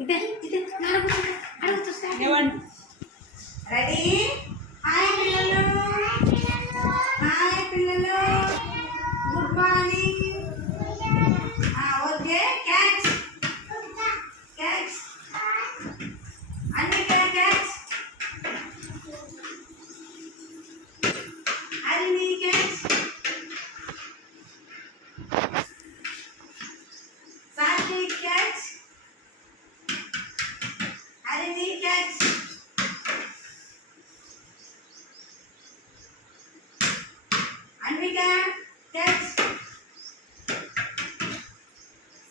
ఇదే ఇదే అడుగుతా రెడీ. హాయ్ పిల్లలు, హాయ్ పిల్లలు, good morning. Okay, catch catch అన్ని క్యాచ్ అన్ని క్యాచ్ సాటి క్యాచ్ అన్ని catch Anvika catch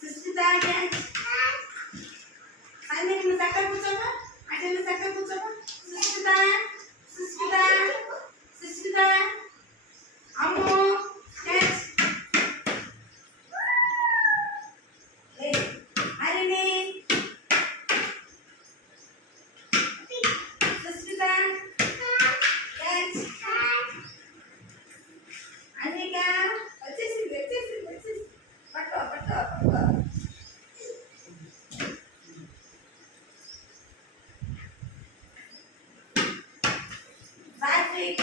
Susmita catch అన్ని నువ్వు చక్కగా కూర్చోమా అంటే నువ్వు చక్కగా కూర్చోమా సుస్మిత సుస్మిత సుస్మిత అమ్ము క్యాచ్ హరిణి సుస్మిత క్యాచ్ అన్విక వచ్చేసింది వచ్చేసింది వచ్చేసింది పట్టుకో పట్టుకో పట్టుకో సాత్విక్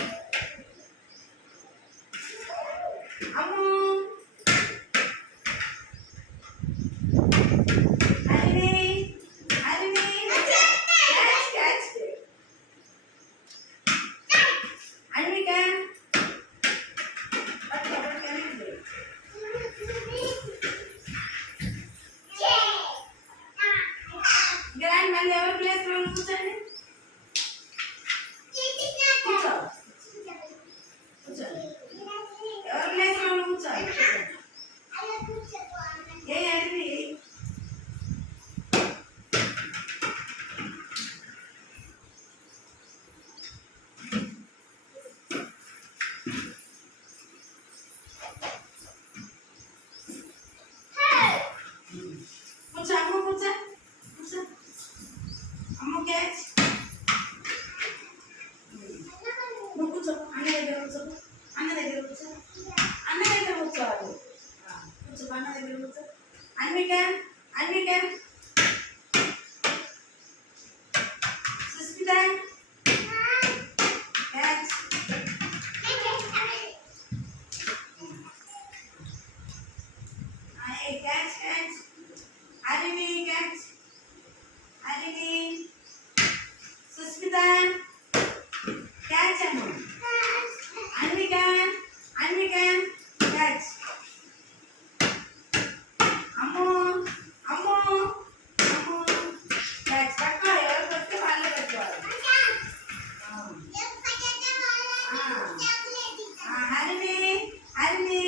అమ్ము హరిణి హరిణి క్యాచ్ క్యాచ్ అన్విక పట్టుకో పట్టుకో అన్విక గ్రాండ్ మళ్ళీ ఎవరి ప్లేస్ లో కూర్చోండి కూర్చో కూర్చోండి ఎవరి ప్లేస్ లో కూర్చోండి ఏ అడిగి కూర్చో అమ్మ కూర్చో కూర్చో అమ్మ క్యాచ్ నువ్వు కూర్చో అన్న దగ్గర కూర్చో అన్న దగ్గర కూర్చో అన్న దగ్గర కూర్చోవాలి కూర్చో అన్న దగ్గర కూర్చో Anvika Anvika Susmita catch catch catch Harini catch Harini Susmita catch అమ్మ అన్విక అన్విక క్యాచ్ అమ్మో అమ్మో అమ్మో క్యాచ్ పట్టుకో ఎవరికి వస్తే వాళ్ళే పెట్టుకోవాలి Harini Harini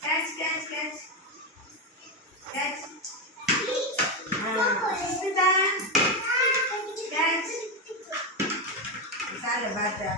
catch catch catch catch Susmita catch చాలు బాగా